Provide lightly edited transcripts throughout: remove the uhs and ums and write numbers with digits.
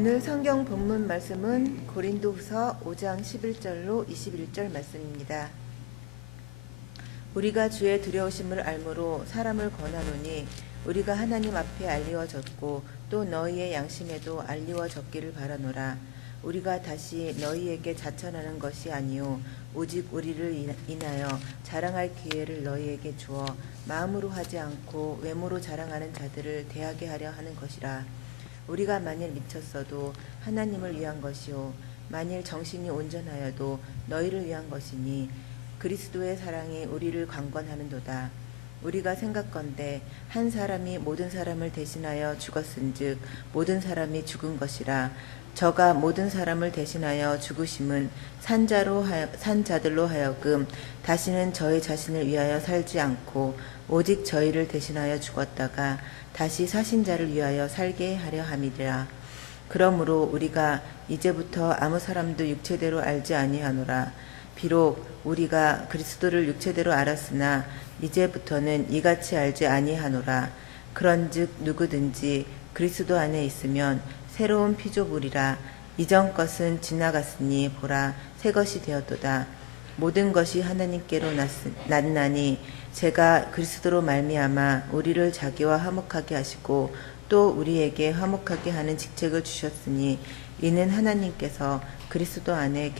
오늘 성경 본문 말씀은 고린도후서 5장 11절로 21절 말씀입니다. 우리가 주의 두려우심을 알므로 사람을 권하노니 우리가 하나님 앞에 알리워졌고 또 너희의 양심에도 알리워졌기를 바라노라. 우리가 다시 너희에게 자천하는 것이 아니요 오직 우리를 인하여 자랑할 기회를 너희에게 주어 마음으로 하지 않고 외모로 자랑하는 자들을 대하게 하려 하는 것이라. 우리가 만일 미쳤어도 하나님을 위한 것이요 만일 정신이 온전하여도 너희를 위한 것이니 그리스도의 사랑이 우리를 강권하는도다. 우리가 생각건대 한 사람이 모든 사람을 대신하여 죽었은즉 모든 사람이 죽은 것이라. 저가 모든 사람을 대신하여 죽으심은 산 자들로 하여금 다시는 저희 자신을 위하여 살지 않고 오직 저희를 대신하여 죽었다가 다시 사신 자를 위하여 살게 하려 함이라. 그러므로 우리가 이제부터 아무 사람도 육체대로 알지 아니하노라. 비록 우리가 그리스도를 육체대로 알았으나 이제부터는 이같이 알지 아니하노라. 그런즉 누구든지 그리스도 안에 있으면 새로운 피조물이라. 이전 것은 지나갔으니 보라 새 것이 되었도다. 모든 것이 하나님께로 났나니 제가 그리스도로 말미암아 우리를 자기와 화목하게 하시고 또 우리에게 화목하게 하는 직책을 주셨으니 이는 하나님께서 그리스도 안에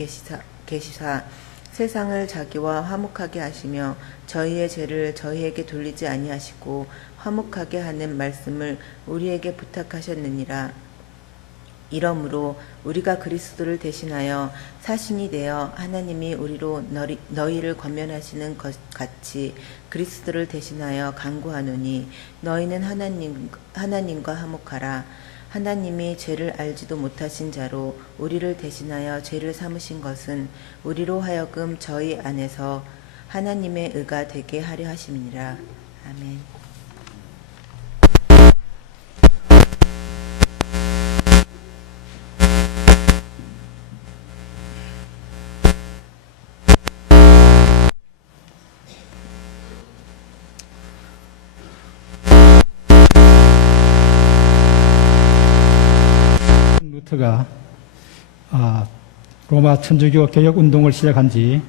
계시사 세상을 자기와 화목하게 하시며 저희의 죄를 저희에게 돌리지 아니하시고 화목하게 하는 말씀을 우리에게 부탁하셨느니라. 이러므로 우리가 그리스도를 대신하여 사신이 되어 하나님이 우리로 너희를 권면하시는 것 같이 그리스도를 대신하여 간구하노니 너희는 하나님과 화목하라. 하나님이 죄를 알지도 못하신 자로 우리를 대신하여 죄를 삼으신 것은 우리로 하여금 저희 안에서 하나님의 의가 되게 하려 하심이니라. 아멘. 루터가 로마 천주교 개혁 운동을 시작한 지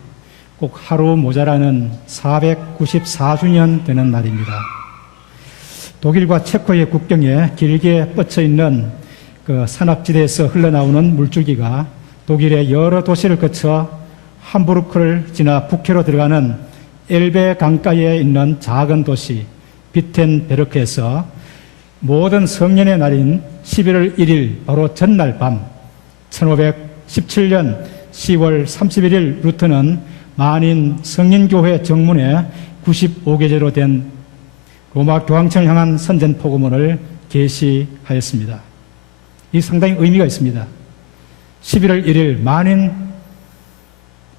꼭 하루 모자라는 494주년 되는 날입니다. 독일과 체코의 국경에 길게 뻗쳐 있는 그 산악지대에서 흘러나오는 물줄기가 독일의 여러 도시를 거쳐 함부르크를 지나 북해로 들어가는 엘베 강가에 있는 작은 도시 비텐베르크에서 모든 성년의 날인 11월 1일 바로 전날 밤 1517년 10월 31일 루터는 만인 성인교회 정문에 95개제로 된 로마 교황청을 향한 선전 포고문을 게시하였습니다. 이 상당히 의미가 있습니다. 11월 1일 만인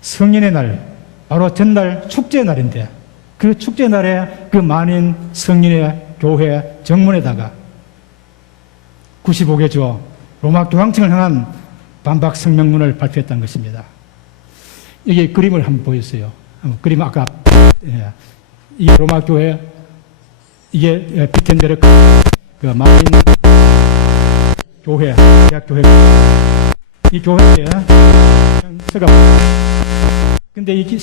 성인의 날, 바로 전날 축제 날인데 그 축제 날에 그 만인 성인의 교회 정문에다가 95개조 로마 교황청을 향한 반박 성명문을 발표했다는 것입니다. 여기 그림을 한번 보였어요. 그림 아까 이 로마 교회 이게 비텐베르크 그 마린 교회 대학 교회 이 교회에 제가 근데 이게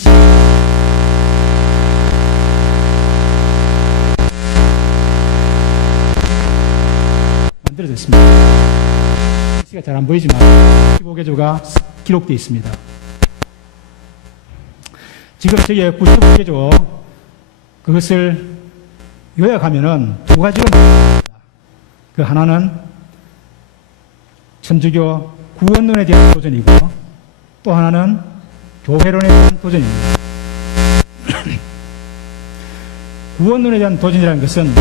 만들어졌습니다. 시가 잘 안 보이지만 15개조가 기록되어 있습니다. 지금 저게 95개조 그것을 요약하면은 두 가지로 나눕니다. 그 하나는 천주교 구원론에 대한 도전이고 또 하나는 교회론에 대한 도전입니다. 구원론에 대한 도전이라는 것은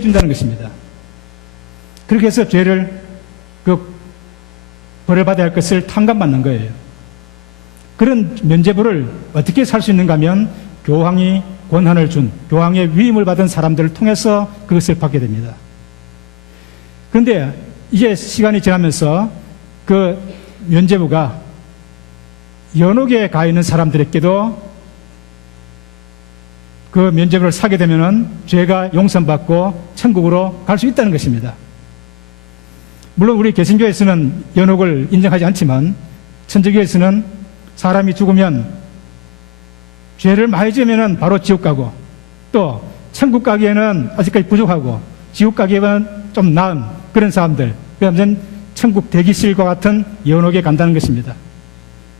면제해 준다는 것입니다. 그렇게 해서 죄를 벌을 받아야 할 것을 탕감받는 거예요. 그런 면죄부를 어떻게 살 수 있는가 하면 교황이 권한을 준, 교황의 위임을 받은 사람들을 통해서 그것을 받게 됩니다. 그런데 이제 시간이 지나면서 그 면죄부가 연옥에 가 있는 사람들에게도 그 면죄부를 사게 되면은 죄가 용서받고 천국으로 갈 수 있다는 것입니다. 물론 우리 개신교에서는 연옥을 인정하지 않지만 천주교에서는 사람이 죽으면 죄를 많이 지으면 바로 지옥 가고 또 천국 가기에는 아직까지 부족하고 지옥 가기에는 좀 나은 그런 사람들, 그러면 천국 대기실과 같은 연옥에 간다는 것입니다.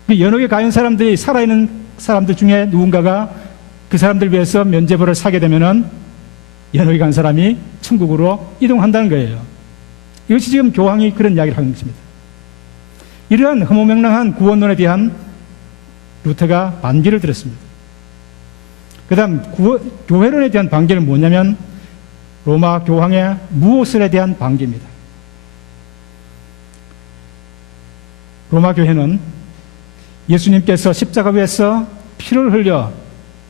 그 연옥에 가 있는 사람들이 살아있는 사람들 중에 누군가가 그 사람들 위해서 면죄부를 사게 되면은 연옥에 간 사람이 천국으로 이동한다는 거예요. 이것이 지금 교황이 그런 이야기를 하는 것입니다. 이러한 허무맹랑한 구원론에 대한 루터가 반기를 들었습니다. 그 다음 교회론에 대한 반기는 뭐냐면 로마 교황의 무오설에 대한 반기입니다. 로마 교회는 예수님께서 십자가 위에서 피를 흘려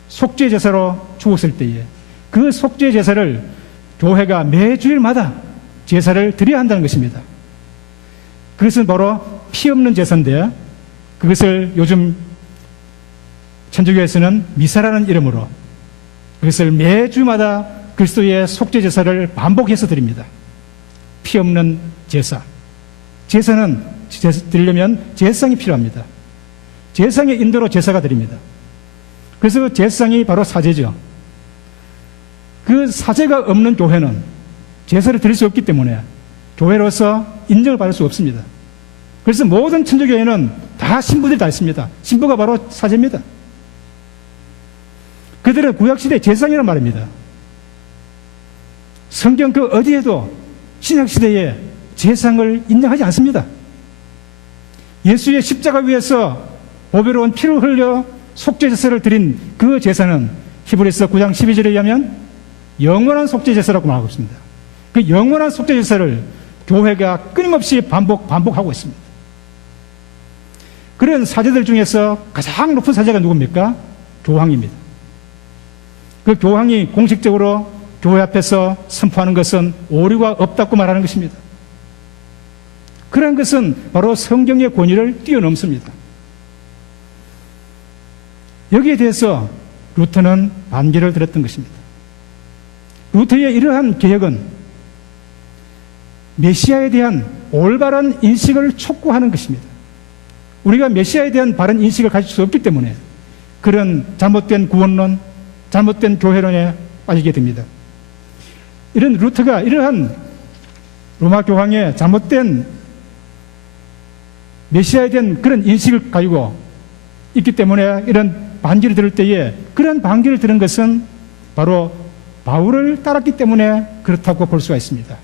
속죄 제사로 죽었을 때에 그 속죄 제사를 교회가 매주일마다 제사를 드려야 한다는 것입니다. 그것은 바로 피 없는 제사인데 그것을 요즘 천주교에서는 미사라는 이름으로 그것을 매주마다 그리스도의 속죄 제사를 반복해서 드립니다. 피 없는 제사. 제사는 드리려면 제사상이 필요합니다. 제사상의 인도로 제사가 드립니다. 그래서 제사상이 바로 사제죠. 그 사제가 없는 교회는 제사를 드릴 수 없기 때문에 교회로서 인정을 받을 수 없습니다. 그래서 모든 천주교회는 다 신부들이 다 있습니다. 신부가 바로 사제입니다. 그들은 구약시대 제사상이란 말입니다. 성경 그 어디에도 신약시대에 제사상을 인정하지 않습니다. 예수의 십자가 위에서 보배로운 피를 흘려 속죄제사를 드린 그 제사는 히브리서 9장 12절에 의하면 영원한 속죄제사라고 말하고 있습니다. 그 영원한 속죄제사를 교회가 끊임없이 반복하고 있습니다. 그런 사제들 중에서 가장 높은 사제가 누굽니까? 교황입니다. 그 교황이 공식적으로 교회 앞에서 선포하는 것은 오류가 없다고 말하는 것입니다. 그런 것은 바로 성경의 권위를 뛰어넘습니다. 여기에 대해서 루터는 반기를 들었던 것입니다. 루터의 이러한 개혁은 메시아에 대한 올바른 인식을 촉구하는 것입니다. 우리가 메시아에 대한 바른 인식을 가질 수 없기 때문에 그런 잘못된 구원론, 잘못된 교회론에 빠지게 됩니다. 이런 루터가 이러한 로마 교황의 잘못된 메시아에 대한 그런 인식을 가지고 있기 때문에 이런 반기를 들을 때에 그런 반기를 들은 것은 바로 바울을 따랐기 때문에 그렇다고 볼 수가 있습니다.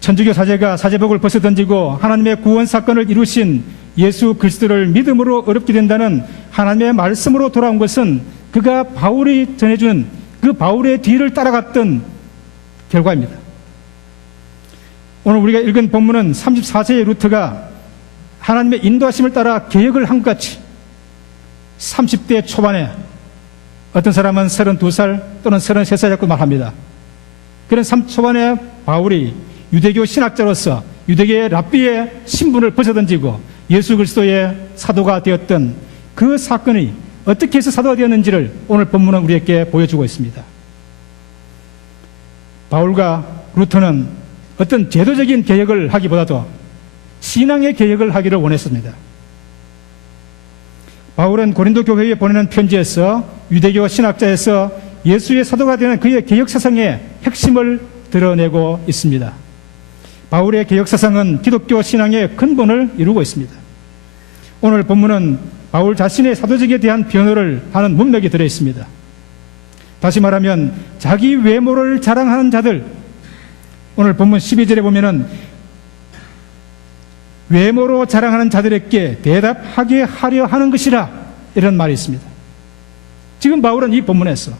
천주교 사제가 사제복을 벗어던지고 하나님의 구원 사건을 이루신 예수 그리스도를 믿음으로 어렵게 된다는 하나님의 말씀으로 돌아온 것은 그가 바울이 전해준 그 바울의 뒤를 따라갔던 결과입니다. 오늘 우리가 읽은 본문은 34세의 루터가 하나님의 인도하심을 따라 개혁을 한 것 같이 30대 초반에 어떤 사람은 32살 또는 33살이라고 말합니다. 그런 초반에 바울이 유대교 신학자로서 유대교의 랍비의 신분을 벗어던지고 예수 그리스도의 사도가 되었던 그 사건이 어떻게 해서 사도가 되었는지를 오늘 본문은 우리에게 보여주고 있습니다. 바울과 루터는 어떤 제도적인 개혁을 하기보다도 신앙의 개혁을 하기를 원했습니다. 바울은 고린도 교회에 보내는 편지에서 유대교 신학자에서 예수의 사도가 되는 그의 개혁 사상의 핵심을 드러내고 있습니다. 바울의 개혁 사상은 기독교 신앙의 근본을 이루고 있습니다. 오늘 본문은 바울 자신의 사도직에 대한 변호를 하는 문맥이 들어 있습니다. 다시 말하면 자기 외모를 자랑하는 자들, 오늘 본문 12절에 보면은 외모로 자랑하는 자들에게 대답하게 하려 하는 것이라 이런 말이 있습니다. 지금 바울은 이 본문에서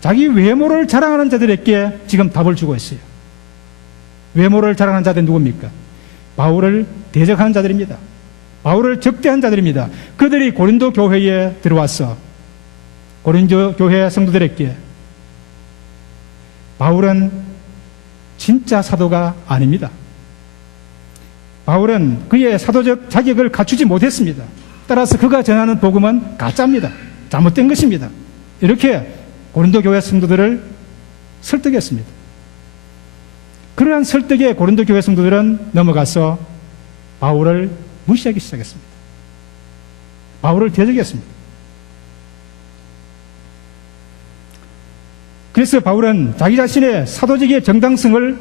자기 외모를 자랑하는 자들에게 지금 답을 주고 있어요. 외모를 자랑하는 자들은 누굽니까? 바울을 대적하는 자들입니다. 바울을 적대한 자들입니다. 그들이 고린도 교회에 들어와서 고린도 교회 성도들에게 바울은 진짜 사도가 아닙니다. 바울은 그의 사도적 자격을 갖추지 못했습니다. 따라서 그가 전하는 복음은 가짜입니다. 잘못된 것입니다. 이렇게 고린도 교회 성도들을 설득했습니다. 그러한 설득에 고린도 교회 성도들은 넘어가서 바울을 무시하기 시작했습니다. 바울을 대적했습니다. 그래서 바울은 자기 자신의 사도직의 정당성을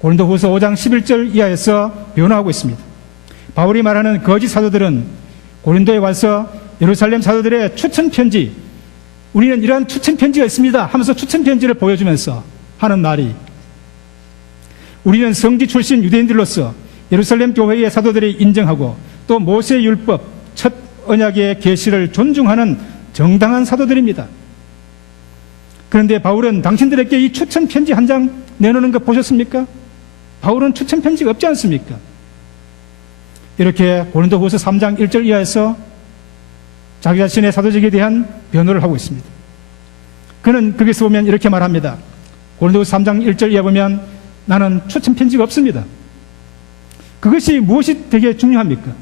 고린도후서 5장 11절 이하에서 변호하고 있습니다. 바울이 말하는 거짓 사도들은 고린도에 와서 예루살렘 사도들의 추천 편지, 우리는 이러한 추천 편지가 있습니다 하면서 추천 편지를 보여주면서 하는 말이, 우리는 성지 출신 유대인들로서 예루살렘 교회의 사도들이 인정하고 또 모세 율법 첫 언약의 계시를 존중하는 정당한 사도들입니다. 그런데 바울은 당신들에게 이 추천 편지 한 장 내놓는 거 보셨습니까? 바울은 추천 편지가 없지 않습니까? 이렇게 고린도후서 3장 1절 이하에서 자기 자신의 사도직에 대한 변호를 하고 있습니다. 그는 거기서 보면 이렇게 말합니다. 고린도후서 3장 1절 이하 보면 나는 추천 편지가 없습니다. 그것이 무엇이 되게 중요합니까?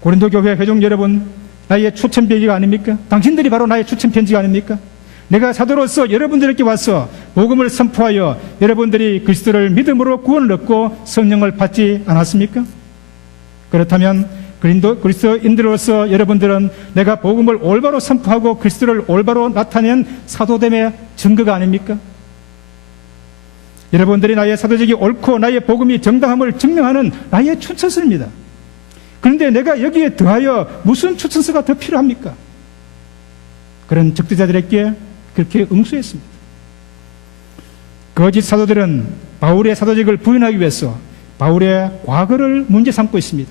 고린도 교회 회중 여러분, 나의 추천 편지가 아닙니까? 당신들이 바로 나의 추천 편지가 아닙니까? 내가 사도로서 여러분들에게 와서 복음을 선포하여 여러분들이 그리스도를 믿음으로 구원을 얻고 성령을 받지 않았습니까? 그렇다면 그리스도인들로서 여러분들은 내가 복음을 올바로 선포하고 그리스도를 올바로 나타낸 사도됨의 증거가 아닙니까? 여러분들이 나의 사도직이 옳고 나의 복음이 정당함을 증명하는 나의 추천서입니다. 그런데 내가 여기에 더하여 무슨 추천서가 더 필요합니까? 그런 적대자들에게 그렇게 응수했습니다. 거짓 사도들은 바울의 사도직을 부인하기 위해서 바울의 과거를 문제 삼고 있습니다.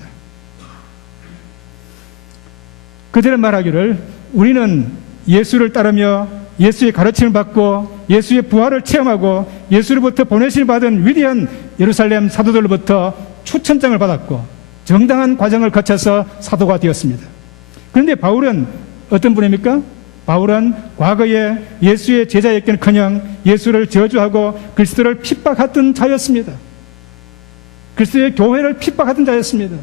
그들은 말하기를 우리는 예수를 따르며 예수의 가르침을 받고 예수의 부활을 체험하고 예수로부터 보내심을 받은 위대한 예루살렘 사도들로부터 추천장을 받았고 정당한 과정을 거쳐서 사도가 되었습니다. 그런데 바울은 어떤 분입니까? 바울은 과거에 예수의 제자였기는커녕 예수를 저주하고 그리스도를 핍박했던 자였습니다. 그리스도의 교회를 핍박하던 자였습니다.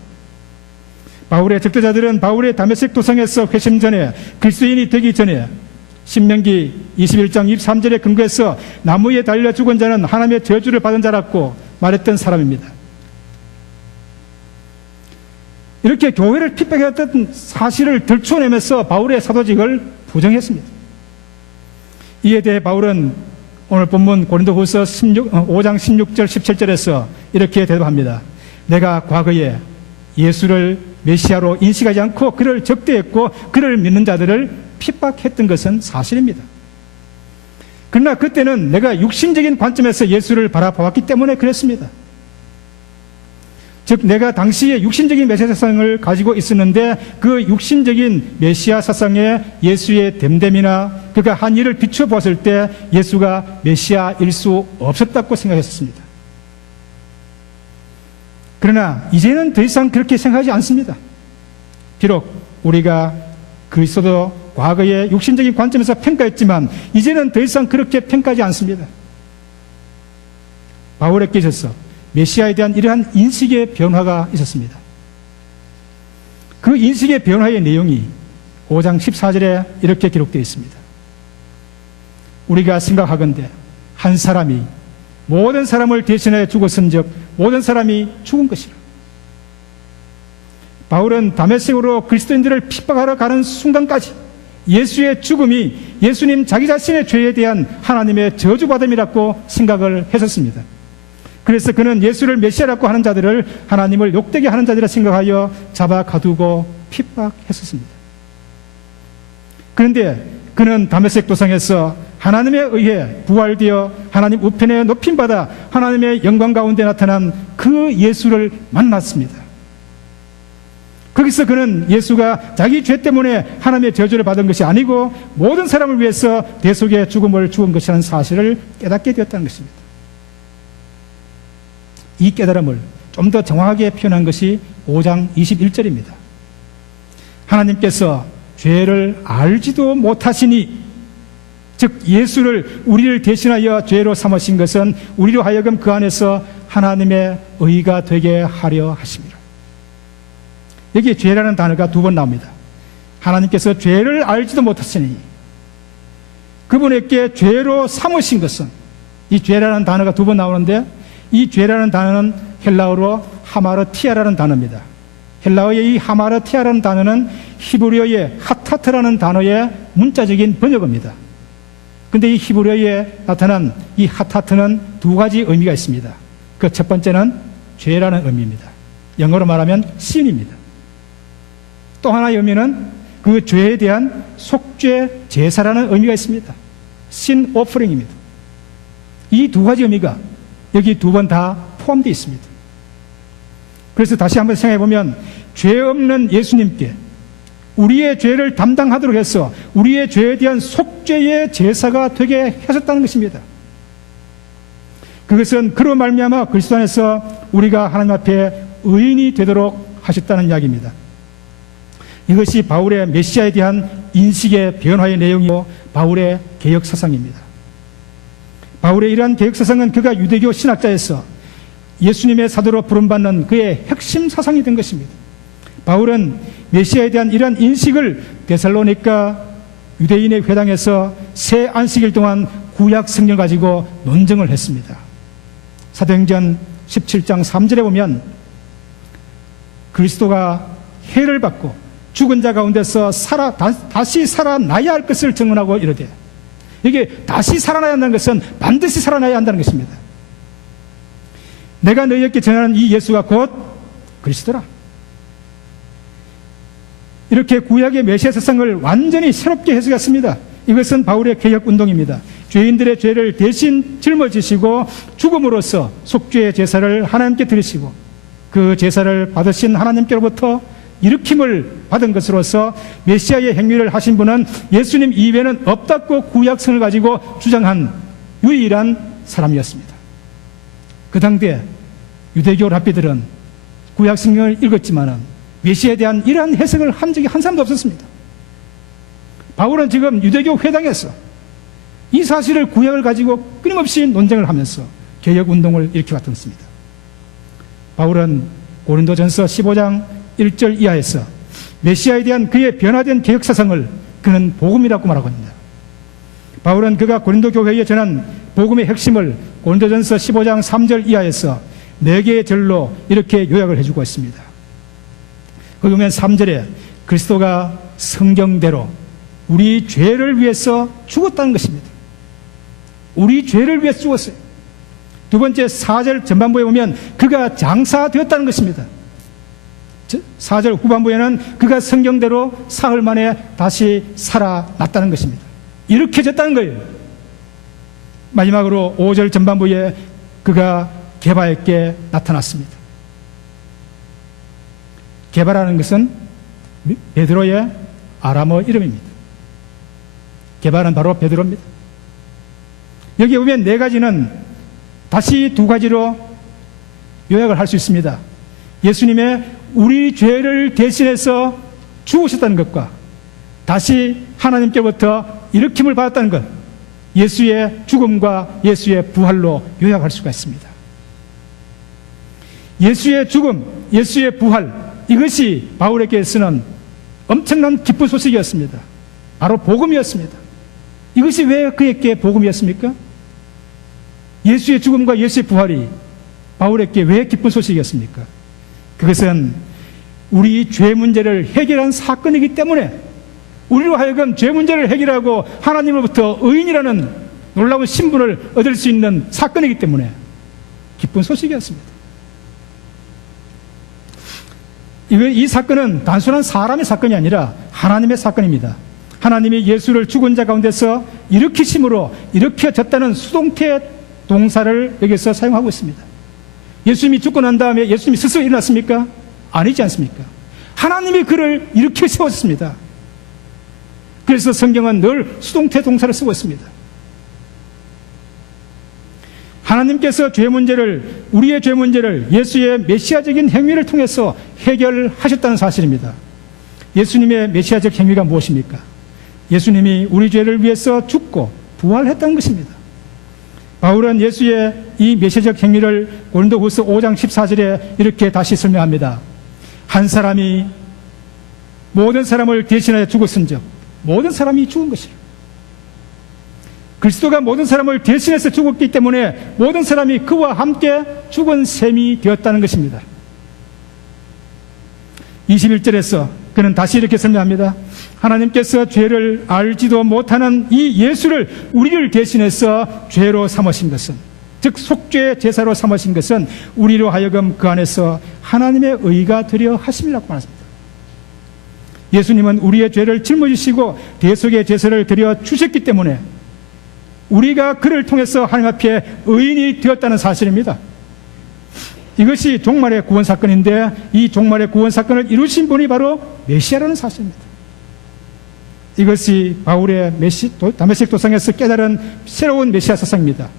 바울의 적대자들은 바울의 다메섹 도성에서 회심 전에, 그리스도인이 되기 전에 신명기 21장 23절에 근거해서 나무에 달려 죽은 자는 하나님의 저주를 받은 자라고 말했던 사람입니다. 이렇게 교회를 핍박했던 사실을 들춰내면서 바울의 사도직을 부정했습니다. 이에 대해 바울은 오늘 본문 고린도후서 5장 16절 17절에서 이렇게 대답합니다. 내가 과거에 예수를 메시아로 인식하지 않고 그를 적대했고 그를 믿는 자들을 핍박했던 것은 사실입니다. 그러나 그때는 내가 육신적인 관점에서 예수를 바라보았기 때문에 그랬습니다. 즉 내가 당시에 육신적인 메시아 사상을 가지고 있었는데 그 육신적인 메시아 사상에 예수의 됨됨이나 그가 한 일을 비춰보았을 때 예수가 메시아일 수 없었다고 생각했습니다. 그러나 이제는 더 이상 그렇게 생각하지 않습니다. 비록 우리가 그리스도 과거의 육신적인 관점에서 평가했지만 이제는 더 이상 그렇게 평가하지 않습니다. 바울에게 있어서 메시아에 대한 이러한 인식의 변화가 있었습니다. 그 인식의 변화의 내용이 5장 14절에 이렇게 기록되어 있습니다. 우리가 생각하건대 한 사람이 모든 사람을 대신하여 죽었은즉 모든 사람이 죽은 것이라. 바울은 다메섹으로 그리스도인들을 핍박하러 가는 순간까지 예수의 죽음이 예수님 자기 자신의 죄에 대한 하나님의 저주받음이라고 생각을 했었습니다. 그래서 그는 예수를 메시아라고 하는 자들을 하나님을 욕되게 하는 자들이라 생각하여 잡아 가두고 핍박했었습니다. 그런데 그는 다메섹 도상에서 하나님에 의해 부활되어 하나님 우편에 높임받아 하나님의 영광 가운데 나타난 그 예수를 만났습니다. 거기서 그는 예수가 자기 죄 때문에 하나님의 저주를 받은 것이 아니고 모든 사람을 위해서 대속의 죽음을 죽은 것이라는 사실을 깨닫게 되었다는 것입니다. 이 깨달음을 좀 더 정확하게 표현한 것이 5장 21절입니다. 하나님께서 죄를 알지도 못하시니, 즉 예수를 우리를 대신하여 죄로 삼으신 것은 우리로 하여금 그 안에서 하나님의 의가 되게 하려 하심이라. 여기에 죄라는 단어가 두 번 나옵니다. 하나님께서 죄를 알지도 못하시니, 그분에게 죄로 삼으신 것은, 이 죄라는 단어가 두 번 나오는데 이 죄라는 단어는 헬라어로 하마르티아라는 단어입니다. 헬라어의 이 하마르티아라는 단어는 히브리어의 하타트라는 단어의 문자적인 번역어입니다. 근데 이 히브리어에 나타난 이 하타트는 두 가지 의미가 있습니다. 그 첫 번째는 죄라는 의미입니다. 영어로 말하면 sin입니다. 또 하나의 의미는 그 죄에 대한 속죄 제사라는 의미가 있습니다. sin offering입니다. 이 두 가지 의미가 여기 두 번 다 포함되어 있습니다. 그래서 다시 한번 생각해 보면, 죄 없는 예수님께 우리의 죄를 담당하도록 해서 우리의 죄에 대한 속죄의 제사가 되게 하셨다는 것입니다. 그것은 그로 말미암아 그리스도 안에서 우리가 하나님 앞에 의인이 되도록 하셨다는 이야기입니다. 이것이 바울의 메시아에 대한 인식의 변화의 내용이고 바울의 개혁 사상입니다. 바울의 이러한 개혁 사상은 그가 유대교 신학자에서 예수님의 사도로 부름받는 그의 핵심 사상이 된 것입니다. 바울은 메시아에 대한 이러한 인식을 데살로니가 유대인의 회당에서 새 안식일 동안 구약 성경을 가지고 논쟁을 했습니다. 사도행전 17장 3절에 보면 그리스도가 해를 받고 죽은 자 가운데서 다시 살아나야 할 것을 증언하고 이르되, 이게 다시 살아나야 한다는 것은 반드시 살아나야 한다는 것입니다. 내가 너희에게 전하는 이 예수가 곧 그리스도라. 이렇게 구약의 메시아 사상을 완전히 새롭게 해석했습니다. 이것은 바울의 개혁 운동입니다. 죄인들의 죄를 대신 짊어지시고 죽음으로써 속죄의 제사를 하나님께 드리시고, 그 제사를 받으신 하나님께로부터 일으킴을 받은 것으로서 메시아의 행위를 하신 분은 예수님 이외에는 없다고 구약성을 가지고 주장한 유일한 사람이었습니다. 그 당대 유대교 랍비들은 구약성경을 읽었지만 메시아에 대한 이러한 해석을 한 적이 한 사람도 없었습니다. 바울은 지금 유대교 회당에서 이 사실을 구약을 가지고 끊임없이 논쟁을 하면서 개혁운동을 일으켜왔습니다. 바울은 고린도전서 15장 1절 이하에서 메시아에 대한 그의 변화된 개혁사상을 그는 복음이라고 말하고 있습니다. 바울은 그가 고린도 교회에 전한 복음의 핵심을 고린도전서 15장 3절 이하에서 4개의 절로 이렇게 요약을 해주고 있습니다. 거기 보면 3절에 그리스도가 성경대로 우리 죄를 위해서 죽었다는 것입니다. 우리 죄를 위해서 죽었어요. 두 번째 4절 전반부에 보면 그가 장사되었다는 것입니다. 4절 후반부에는 그가 성경대로 사흘 만에 다시 살아났다는 것입니다. 일으켜졌다는 거예요. 마지막으로 5절 전반부에 그가 게바에게 나타났습니다. 게바라는 것은 베드로의 아람어 이름입니다. 게바는 바로 베드로입니다. 여기 보면 4가지는 다시 2가지로 요약을 할 수 있습니다. 예수님의 우리 죄를 대신해서 죽으셨다는 것과 다시 하나님께로부터 일으킴을 받았다는 것, 예수의 죽음과 예수의 부활로 요약할 수가 있습니다. 예수의 죽음, 예수의 부활, 이것이 바울에게서는 엄청난 기쁜 소식이었습니다. 바로 복음이었습니다. 이것이 왜 그에게 복음이었습니까? 예수의 죽음과 예수의 부활이 바울에게 왜 기쁜 소식이었습니까? 그것은 우리 죄 문제를 해결한 사건이기 때문에, 우리로 하여금 죄 문제를 해결하고 하나님으로부터 의인이라는 놀라운 신분을 얻을 수 있는 사건이기 때문에 기쁜 소식이었습니다. 이 사건은 단순한 사람의 사건이 아니라 하나님의 사건입니다. 하나님이 예수를 죽은 자 가운데서 일으키심으로 일으켜졌다는 수동태 동사를 여기서 사용하고 있습니다. 예수님이 죽고 난 다음에 예수님이 스스로 일어났습니까? 아니지 않습니까? 하나님이 그를 일으켜 세웠습니다. 그래서 성경은 늘 수동태 동사를 쓰고 있습니다. 하나님께서 우리의 죄 문제를 예수의 메시아적인 행위를 통해서 해결하셨다는 사실입니다. 예수님의 메시아적 행위가 무엇입니까? 예수님이 우리 죄를 위해서 죽고 부활했다는 것입니다. 바울은 예수의 이 메시아적 행위를 고린도후서 5장 14절에 이렇게 다시 설명합니다. 한 사람이 모든 사람을 대신하여 죽었은즉 모든 사람이 죽은 것이라. 그리스도가 모든 사람을 대신해서 죽었기 때문에 모든 사람이 그와 함께 죽은 셈이 되었다는 것입니다. 21절에서 그는 다시 이렇게 설명합니다. 하나님께서 죄를 알지도 못하는 이 예수를 우리를 대신해서 죄로 삼으신 것은, 즉 속죄 제사로 삼으신 것은 우리로 하여금 그 안에서 하나님의 의가 되려 하심이라고 말합니다. 예수님은 우리의 죄를 짊어지시고 대속의 제사를 드려 주셨기 때문에 우리가 그를 통해서 하나님 앞에 의인이 되었다는 사실입니다. 이것이 종말의 구원 사건인데 이 종말의 구원 사건을 이루신 분이 바로 메시아라는 사실입니다. 이것이 바울의 다메섹 도상에서 깨달은 새로운 메시아 사상입니다.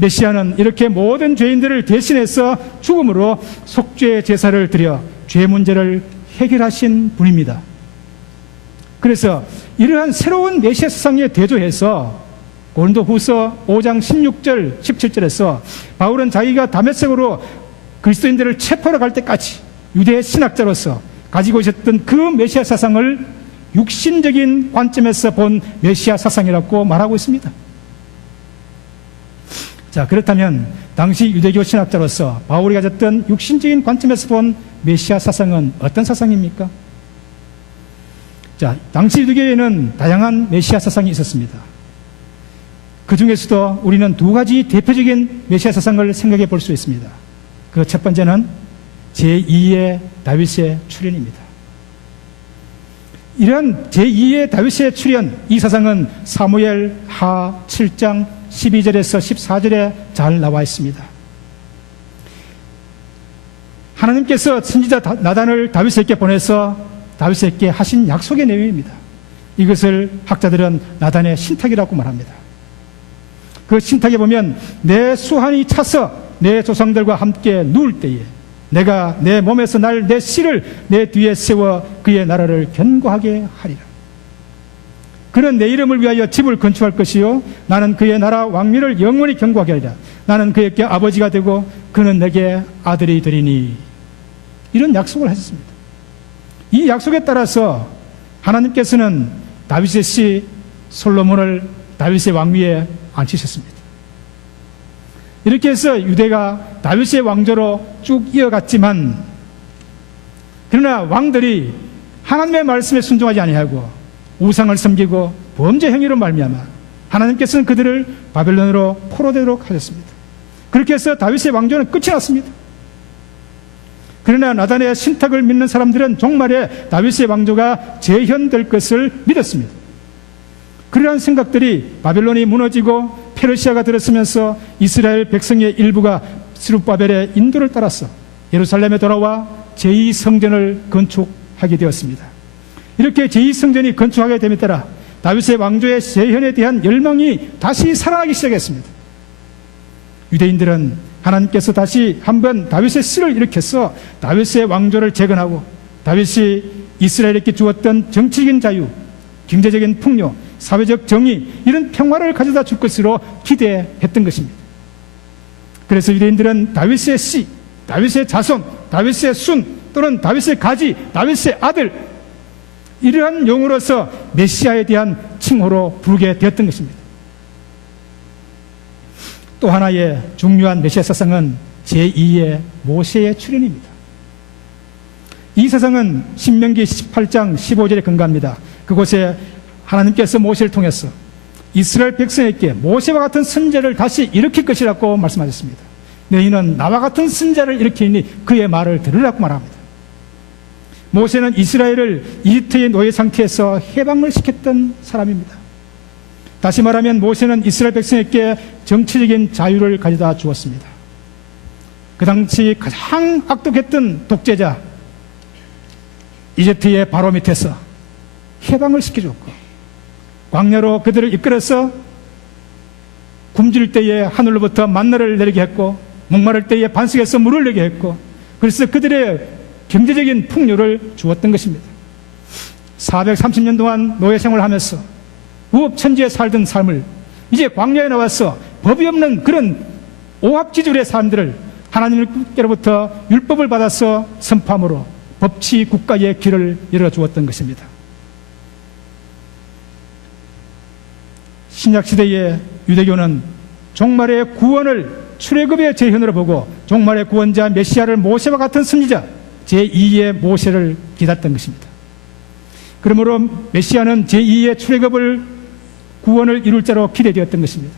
메시아는 이렇게 모든 죄인들을 대신해서 죽음으로 속죄 제사를 드려 죄 문제를 해결하신 분입니다. 그래서 이러한 새로운 메시아 사상에 대조해서 고린도후서 5장 16절 17절에서 바울은 자기가 다메섹으로 그리스도인들을 체포하러 갈 때까지 유대 신학자로서 가지고 있었던 그 메시아 사상을 육신적인 관점에서 본 메시아 사상이라고 말하고 있습니다. 자, 그렇다면 당시 유대교 신학자로서 바울이 가졌던 육신적인 관점에서 본 메시아 사상은 어떤 사상입니까? 자, 당시 유대교에는 다양한 메시아 사상이 있었습니다. 그 중에서도 우리는 두 가지 대표적인 메시아 사상을 생각해 볼 수 있습니다. 그 첫 번째는 제2의 다윗의 출현입니다. 이러한 제2의 다윗의 출현, 이 사상은 사무엘 하 7장 12절에서 14절에 잘 나와 있습니다. 하나님께서 선지자 나단을 다윗에게 보내서 다윗에게 하신 약속의 내용입니다. 이것을 학자들은 나단의 신탁이라고 말합니다. 그 신탁에 보면 내 수한이 차서 내 조상들과 함께 누울 때에 내가 내 몸에서 날 내 씨를 내 뒤에 세워 그의 나라를 견고하게 하리라. 그는 내 이름을 위하여 집을 건축할 것이요 나는 그의 나라 왕위를 영원히 견고하게 하리라. 나는 그에게 아버지가 되고 그는 내게 아들이 되리니. 이런 약속을 하셨습니다. 이 약속에 따라서 하나님께서는 다윗의 씨 솔로몬을 다윗의 왕위에 앉히셨습니다. 이렇게 해서 유대가 다윗의 왕조로 쭉 이어갔지만, 그러나 왕들이 하나님의 말씀에 순종하지 아니하고 우상을 섬기고 범죄 행위로 말미암아 하나님께서는 그들을 바벨론으로 포로되도록 하셨습니다. 그렇게 해서 다윗의 왕조는 끝이 났습니다. 그러나 나단의 신탁을 믿는 사람들은 종말에 다윗의 왕조가 재현될 것을 믿었습니다. 그러한 생각들이 바벨론이 무너지고 페르시아가 들어서면서 이스라엘 백성의 일부가 스룹바벨의 인도를 따라서 예루살렘에 돌아와 제2성전을 건축하게 되었습니다. 이렇게 제2성전이 건축하게 됨에 따라 다윗의 왕조의 재현에 대한 열망이 다시 살아나기 시작했습니다. 유대인들은 하나님께서 다시 한번 다윗의 씨를 일으켜서 다윗의 왕조를 재건하고 다윗이 이스라엘에게 주었던 정치적인 자유, 경제적인 풍요, 사회적 정의, 이런 평화를 가져다 줄 것으로 기대했던 것입니다. 그래서 유대인들은 다윗의 씨, 다윗의 자손, 다윗의 순 또는 다윗의 가지, 다윗의 아들, 이러한 용어로서 메시아에 대한 칭호로 부르게 되었던 것입니다. 또 하나의 중요한 메시아 사상은 제2의 모세의 출현입니다. 이 사상은 신명기 18장 15절에 근거합니다. 그곳에 하나님께서 모세를 통해서 이스라엘 백성에게 모세와 같은 선지자를 다시 일으킬 것이라고 말씀하셨습니다. 너희는 나와 같은 선지자를 일으키니 그의 말을 들으라고 말합니다. 모세는 이스라엘을 이집트의 노예 상태에서 해방을 시켰던 사람입니다. 다시 말하면 모세는 이스라엘 백성에게 정치적인 자유를 가져다 주었습니다. 그 당시 가장 악독했던 독재자 이집트의 바로 밑에서 해방을 시켜줬고, 광야로 그들을 이끌어서 굶주릴 때에 하늘로부터 만나를 내리게 했고, 목마를 때에 반석에서 물을 내게 했고, 그래서 그들의 경제적인 풍요를 주었던 것입니다. 430년 동안 노예 생활을 하면서 무업천지에 살던 삶을 이제 광야에 나와서 법이 없는 그런 오합지졸의 사람들을 하나님께로부터 율법을 받아서 선포함으로 법치 국가의 길을 열어주었던 것입니다. 신약시대의 유대교는 종말의 구원을 출애굽의 재현으로 보고 종말의 구원자 메시아를 모세와 같은 선지자 제2의 모세를 기다렸던 것입니다. 그러므로 메시아는 제2의 출애굽을 구원을 이룰 자로 기대되었던 것입니다.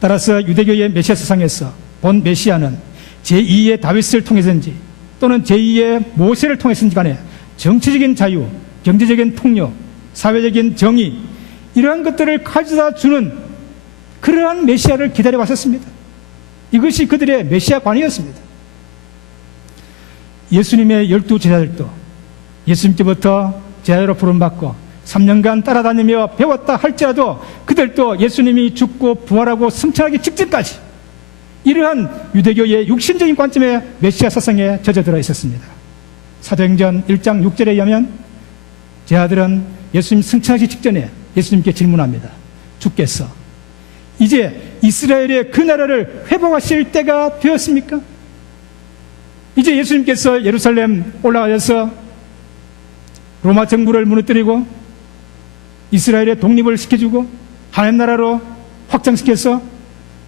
따라서 유대교의 메시아 세상에서 본 메시아는 제2의 다윗을 통해서인지 또는 제2의 모세를 통해서인지 간에 정치적인 자유, 경제적인 풍요, 사회적인 정의 이러한 것들을 가져다 주는 그러한 메시아를 기다려 왔었습니다. 이것이 그들의 메시아관이었습니다. 예수님의 12제자들도 예수님께부터 제자로 부름받고 3년간 따라다니며 배웠다 할지라도 그들도 예수님이 죽고 부활하고 승천하기 직전까지 이러한 유대교의 육신적인 관점의 메시아 사상에 젖어들어 있었습니다. 사도행전 1장 6절에 의하면 제자들은 예수님 승천하기 직전에 예수님께 질문합니다. 주께서 이제 이스라엘의 그 나라를 회복하실 때가 되었습니까? 이제 예수님께서 예루살렘 올라가셔서 로마 정부를 무너뜨리고 이스라엘의 독립을 시켜주고 하나님 나라로 확장시켜서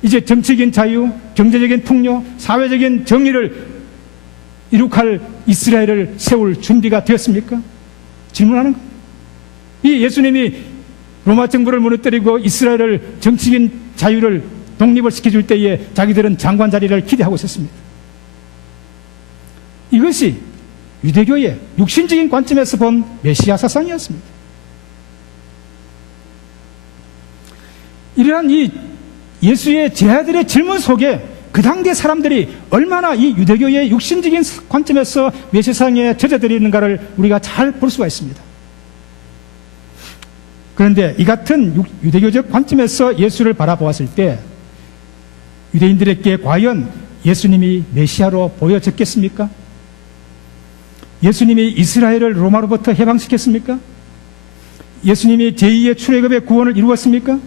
이제 정치적인 자유, 경제적인 풍요, 사회적인 정의를 이룩할 이스라엘을 세울 준비가 되었습니까? 질문하는 거예요. 이 예수님이 로마 정부를 무너뜨리고 이스라엘을 정치적인 자유를 독립을 시켜줄 때에 자기들은 장관 자리를 기대하고 있었습니다. 이것이 유대교의 육신적인 관점에서 본 메시아 사상이었습니다. 이러한 이 예수의 제자들의 질문 속에 그 당대 사람들이 얼마나 이 유대교의 육신적인 관점에서 메시아 사상에 젖어들이는가를 우리가 잘 볼 수가 있습니다. 그런데 이 같은 유대교적 관점에서 예수를 바라보았을 때 유대인들에게 과연 예수님이 메시아로 보여졌겠습니까? 예수님이 이스라엘을 로마로부터 해방시켰습니까? 예수님이 제2의 출애굽의 구원을 이루었습니까?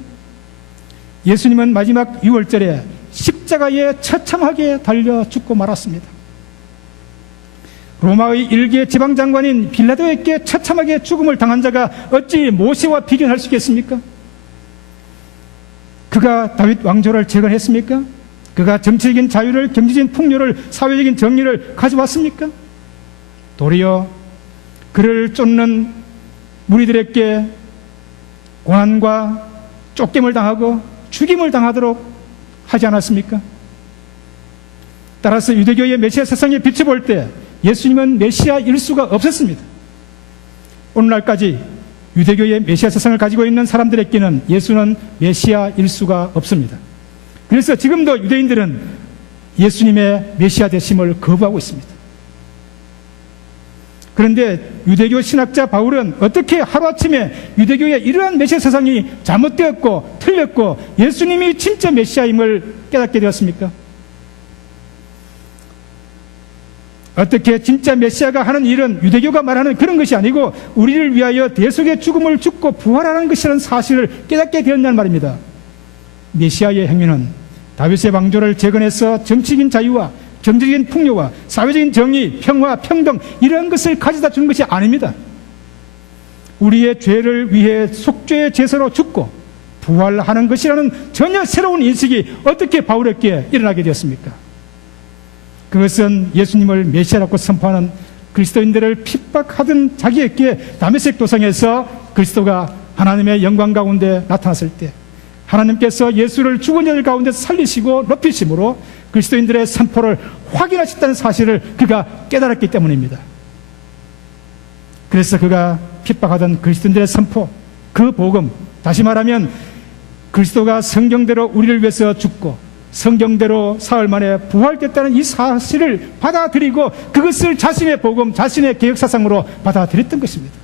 예수님은 마지막 6월절에 십자가에 처참하게 달려 죽고 말았습니다. 로마의 일개 지방장관인 빌라도에게 처참하게 죽음을 당한 자가 어찌 모세와 비교할 수 있겠습니까? 그가 다윗 왕조를 재건했습니까? 그가 정치적인 자유를, 경제적인 풍요를, 사회적인 정의를 가져왔습니까? 도리어 그를 쫓는 무리들에게 고난과 쫓김을 당하고 죽임을 당하도록 하지 않았습니까? 따라서 유대교의 메시아 세상에 비춰볼 때 예수님은 메시아일 수가 없었습니다. 오늘날까지 유대교의 메시아 세상을 가지고 있는 사람들에게는 예수는 메시아일 수가 없습니다. 그래서 지금도 유대인들은 예수님의 메시아 되심을 거부하고 있습니다. 그런데 유대교 신학자 바울은 어떻게 하루아침에 유대교의 이러한 메시아 세상이 잘못되었고 틀렸고 예수님이 진짜 메시아임을 깨닫게 되었습니까? 어떻게 진짜 메시아가 하는 일은 유대교가 말하는 그런 것이 아니고 우리를 위하여 대속의 죽음을 죽고 부활하는 것이라는 사실을 깨닫게 되었냐는 말입니다. 메시아의 행위는 다윗의 왕조를 재건해서 정치적인 자유와 경제적인 풍요와 사회적인 정의, 평화, 평등 이런 것을 가져다 주는 것이 아닙니다. 우리의 죄를 위해 속죄의 제사로 죽고 부활하는 것이라는 전혀 새로운 인식이 어떻게 바울에게 일어나게 되었습니까? 그것은 예수님을 메시아라고 선포하는 그리스도인들을 핍박하던 자기에게 다메섹 도상에서 그리스도가 하나님의 영광 가운데 나타났을 때 하나님께서 예수를 죽은 자들 가운데서 살리시고 높이심으로 그리스도인들의 선포를 확인하셨다는 사실을 그가 깨달았기 때문입니다. 그래서 그가 핍박하던 그리스도인들의 선포, 그 복음, 다시 말하면 그리스도가 성경대로 우리를 위해서 죽고 성경대로 사흘 만에 부활됐다는 이 사실을 받아들이고 그것을 자신의 복음, 자신의 개혁사상으로 받아들였던 것입니다.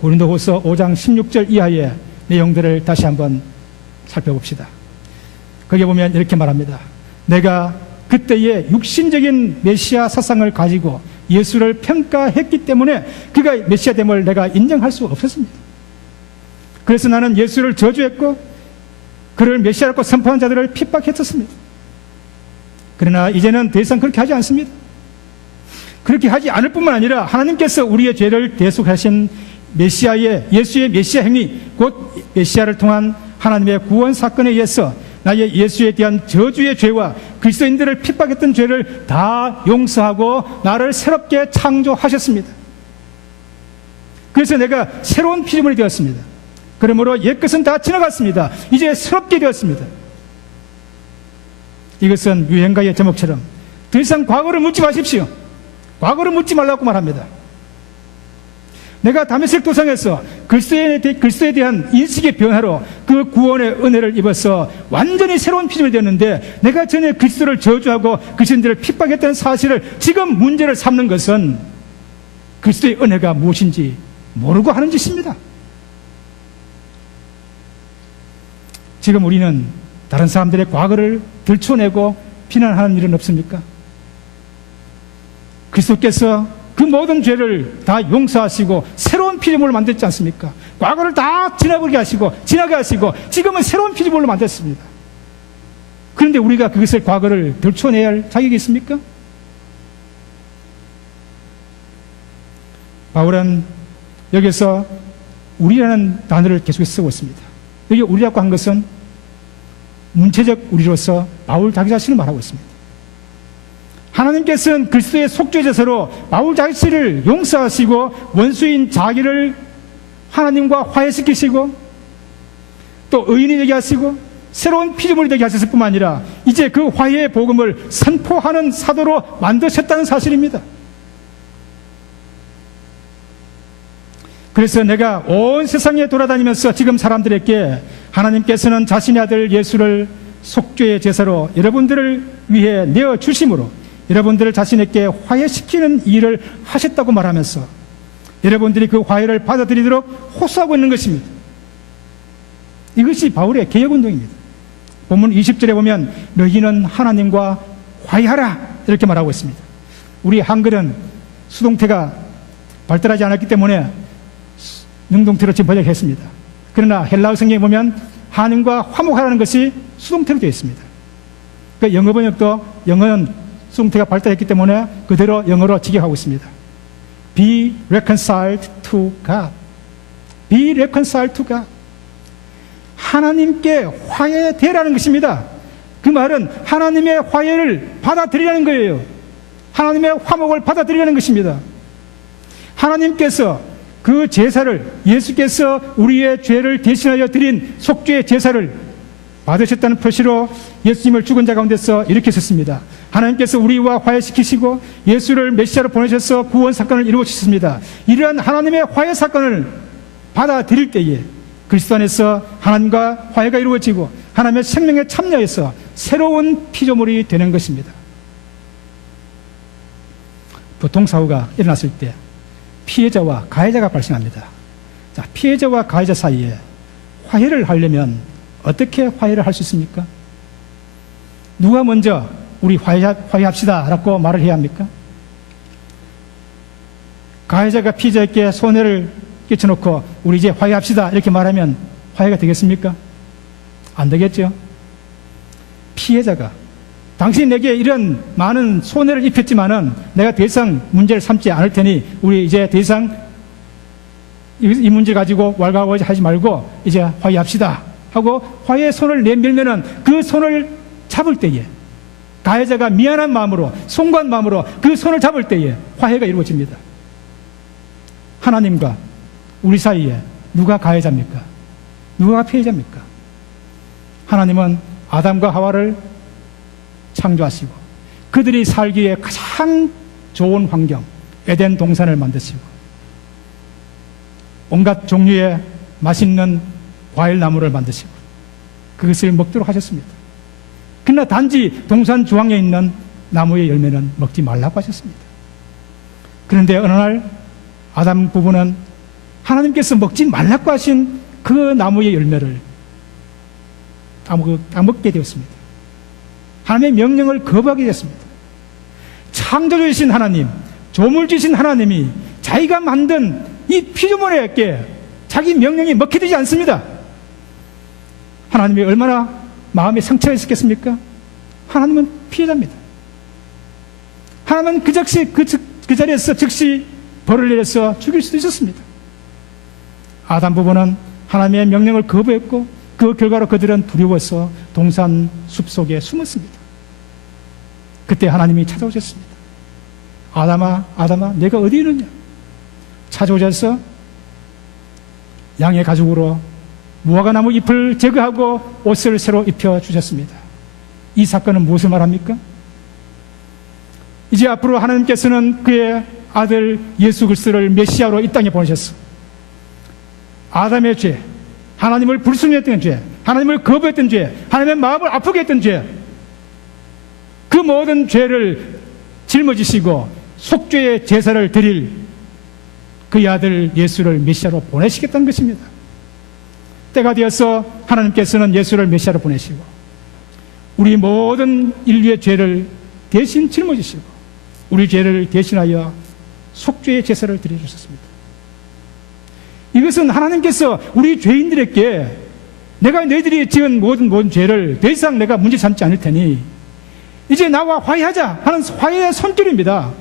고린도후서 5장 16절 이하의 내용들을 다시 한번 살펴봅시다. 거기에 보면 이렇게 말합니다. 내가 그때의 육신적인 메시아 사상을 가지고 예수를 평가했기 때문에 그가 메시아됨을 내가 인정할 수 없었습니다. 그래서 나는 예수를 저주했고 그를 메시아라고 선포한 자들을 핍박했었습니다. 그러나 이제는 더 이상 그렇게 하지 않습니다. 그렇게 하지 않을 뿐만 아니라 하나님께서 우리의 죄를 대속하신 메시아의 예수의 메시아 행위, 곧 메시아를 통한 하나님의 구원 사건에 의해서 나의 예수에 대한 저주의 죄와 그리스도인들을 핍박했던 죄를 다 용서하고 나를 새롭게 창조하셨습니다. 그래서 내가 새로운 피조물이 되었습니다. 그러므로 옛것은 다 지나갔습니다. 이제 새롭게 되었습니다. 이것은 유행가의 제목처럼 더 이상 과거를 묻지 마십시오. 과거를 묻지 말라고 말합니다. 내가 다메섹 도상에서 그리스도에 대한 인식의 변화로 그 구원의 은혜를 입어서 완전히 새로운 피조물이 되었는데 내가 전에 그리스도를 저주하고 그리스도인들을 핍박했다는 사실을 지금 문제를 삼는 것은 그리스도의 은혜가 무엇인지 모르고 하는 짓입니다. 지금 우리는 다른 사람들의 과거를 들춰내고 비난하는 일은 없습니까? 그리스도께서 그 모든 죄를 다 용서하시고 새로운 피조물을 만들지 않습니까? 과거를 다 지나게 하시고 지금은 새로운 피조물로 만들었습니다. 그런데 우리가 그것을 과거를 들춰내야 할 자격이 있습니까? 바울은 여기서 우리라는 단어를 계속해서 쓰고 있습니다. 여기 우리라고 한 것은 문체적 우리로서 바울 자기 자신을 말하고 있습니다. 하나님께서는 그리스도의 속죄 제사로 바울 자신을 용서하시고 원수인 자기를 하나님과 화해시키시고 또 의인이 되게 하시고 새로운 피조물이 되게 하셨을 뿐만 아니라 이제 그 화해의 복음을 선포하는 사도로 만드셨다는 사실입니다. 그래서 내가 온 세상에 돌아다니면서 지금 사람들에게 하나님께서는 자신의 아들 예수를 속죄의 제사로 여러분들을 위해 내어주심으로 여러분들을 자신에게 화해시키는 일을 하셨다고 말하면서 여러분들이 그 화해를 받아들이도록 호소하고 있는 것입니다. 이것이 바울의 개혁운동입니다. 본문 20절에 보면 너희는 하나님과 화해하라 이렇게 말하고 있습니다. 우리 한글은 수동태가 발달하지 않았기 때문에 능동태로 지금 번역했습니다. 그러나 헬라어 성경에 보면 하나님과 화목하라는 것이 수동태로 되어 있습니다. 그러니까 영어 번역도 영어는 수동태가 발달했기 때문에 그대로 영어로 직역하고 있습니다. Be reconciled to God. Be reconciled to God. 하나님께 화해되라는 것입니다. 그 말은 하나님의 화해를 받아들이라는 거예요. 하나님의 화목을 받아들이라는 것입니다. 하나님께서 그 제사를 예수께서 우리의 죄를 대신하여 드린 속죄의 제사를 받으셨다는 표시로 예수님을 죽은 자 가운데서 이렇게 썼습니다. 하나님께서 우리와 화해시키시고 예수를 메시아로 보내셔서 구원 사건을 이루어 주셨습니다. 이러한 하나님의 화해 사건을 받아들일 때에 그리스도 안에서 하나님과 화해가 이루어지고 하나님의 생명에 참여해서 새로운 피조물이 되는 것입니다. 교통사고가 일어났을 때 피해자와 가해자가 발생합니다. 자, 피해자와 가해자 사이에 화해를 하려면 어떻게 화해를 할 수 있습니까? 누가 먼저 우리 화해합시다 라고 말을 해야 합니까? 가해자가 피해자에게 손해를 끼쳐놓고 우리 이제 화해합시다 이렇게 말하면 화해가 되겠습니까? 안 되겠죠. 피해자가 당신이 내게 이런 많은 손해를 입혔지만은 내가 더 이상 문제를 삼지 않을 테니 우리 이제 더 이상 이 문제 가지고 왈가왈부하지 말고 이제 화해합시다 하고 화해의 손을 내밀면은 그 손을 잡을 때에 가해자가 미안한 마음으로 송구한 마음으로 그 손을 잡을 때에 화해가 이루어집니다. 하나님과 우리 사이에 누가 가해자입니까? 누가 피해자입니까? 하나님은 아담과 하와를 창조하시고 그들이 살기에 가장 좋은 환경 에덴 동산을 만드시고 온갖 종류의 맛있는 과일 나무를 만드시고 그것을 먹도록 하셨습니다. 그러나 단지 동산 주황에 있는 나무의 열매는 먹지 말라고 하셨습니다. 그런데 어느 날 아담 부부는 하나님께서 먹지 말라고 하신 그 나무의 열매를 따먹게 되었습니다. 하나님의 명령을 거부하게 되었습니다. 창조주이신 하나님, 조물주이신 하나님이 자기가 만든 이 피조물에게 자기 명령이 먹게 되지 않습니다. 하나님이 얼마나 마음에 상처가 있었겠습니까? 하나님은 피해자입니다. 하나님은 그 자리에서 즉시 벌을 내려서 죽일 수도 있었습니다. 아담 부부는 하나님의 명령을 거부했고 그 결과로 그들은 두려워서 동산 숲속에 숨었습니다. 그때 하나님이 찾아오셨습니다. 아담아, 아담아, 내가 어디 있느냐? 찾아오셔서 양의 가죽으로 무화과나무 잎을 제거하고 옷을 새로 입혀주셨습니다. 이 사건은 무엇을 말합니까? 이제 앞으로 하나님께서는 그의 아들 예수 그리스도를 메시아로 이 땅에 보내셨어. 아담의 죄, 하나님을 불순종했던 죄, 하나님을 거부했던 죄, 하나님의 마음을 아프게 했던 죄, 그 모든 죄를 짊어지시고 속죄의 제사를 드릴 그의 아들 예수를 메시아로 보내시겠다는 것입니다. 때가 되어서 하나님께서는 예수를 메시아로 보내시고 우리 모든 인류의 죄를 대신 짊어지시고 우리 죄를 대신하여 속죄의 제사를 드려주셨습니다. 이것은 하나님께서 우리 죄인들에게 내가 너희들이 지은 모든 죄를 더 이상 내가 문제 삼지 않을 테니 이제 나와 화해하자 하는 화해의 손길입니다.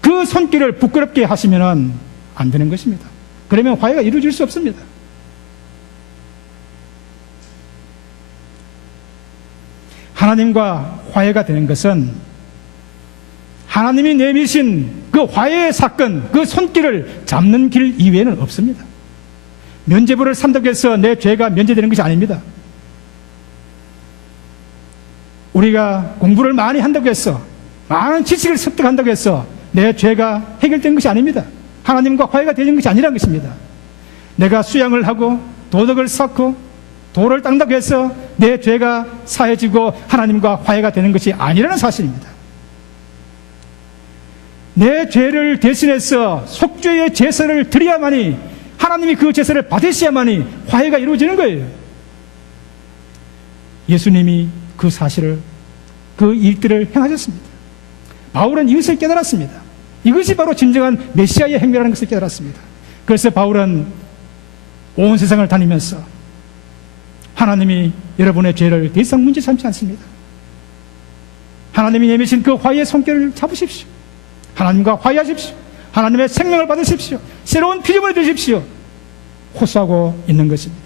그 손길을 부끄럽게 하시면 안 되는 것입니다. 그러면 화해가 이루어질 수 없습니다. 하나님과 화해가 되는 것은 하나님이 내미신 그 화해의 사건, 그 손길을 잡는 길 이외에는 없습니다. 면죄부를 산다고 해서 내 죄가 면제되는 것이 아닙니다. 우리가 공부를 많이 한다고 해서 많은 지식을 습득한다고 해서 내 죄가 해결된 것이 아닙니다. 하나님과 화해가 되는 것이 아니라는 것입니다. 내가 수양을 하고 도덕을 쌓고 도를 닦는다고 해서 내 죄가 사해지고 하나님과 화해가 되는 것이 아니라는 사실입니다. 내 죄를 대신해서 속죄의 제사를 드려야만이 하나님이 그 제사를 받으셔야만이 화해가 이루어지는 거예요. 예수님이 그 사실을, 그 일들을 행하셨습니다. 바울은 이것을 깨달았습니다. 이것이 바로 진정한 메시아의 행위라는 것을 깨달았습니다. 그래서 바울은 온 세상을 다니면서 하나님이 여러분의 죄를 더 이상 문제 삼지 않습니다. 하나님이 내미신 그 화해의 손길을 잡으십시오. 하나님과 화해하십시오. 하나님의 생명을 받으십시오. 새로운 피조물이 되십시오. 호소하고 있는 것입니다.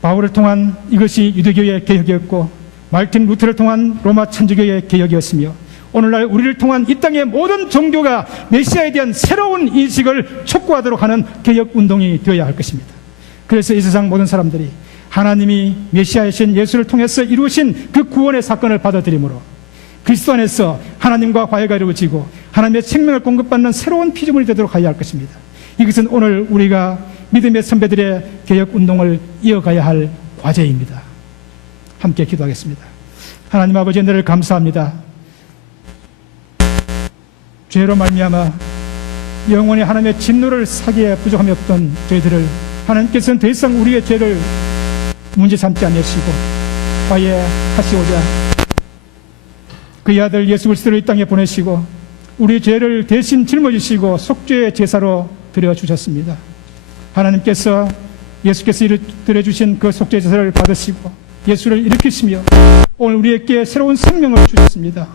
바울을 통한 이것이 유대교의 개혁이었고 말틴 루터를 통한 로마 천주교의 개혁이었으며 오늘날 우리를 통한 이 땅의 모든 종교가 메시아에 대한 새로운 인식을 촉구하도록 하는 개혁운동이 되어야 할 것입니다. 그래서 이 세상 모든 사람들이 하나님이 메시아이신 예수를 통해서 이루신 그 구원의 사건을 받아들이므로 그리스도 안에서 하나님과 화해가 이루어지고 하나님의 생명을 공급받는 새로운 피조물이 되도록 하여야 할 것입니다. 이것은 오늘 우리가 믿음의 선배들의 개혁운동을 이어가야 할 과제입니다. 함께 기도하겠습니다. 하나님 아버지 은혜를 감사합니다. 죄로 말미암아 영원히 하나님의 진노를 사기에 부족함이 없던 저희들을 하나님께서는 더 이상 우리의 죄를 문제 삼지 않으시고 화해하시고자 그의 아들 예수 그리스도를 이 땅에 보내시고 우리 죄를 대신 짊어지시고 속죄의 제사로 드려주셨습니다. 하나님께서 예수께서 드려주신 그 속죄 제사를 받으시고 예수를 일으키시며 오늘 우리에게 새로운 생명을 주셨습니다.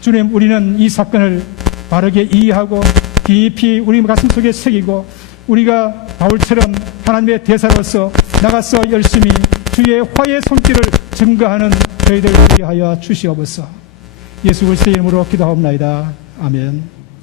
주님, 우리는 이 사건을 바르게 이해하고 깊이 우리 가슴속에 새기고 우리가 바울처럼 하나님의 대사로서 나가서 열심히 주의 화해의 손길을 증거하는 저희들 되게 하여 주시옵소서. 예수 그리스도의 이름으로 기도하옵나이다. 아멘.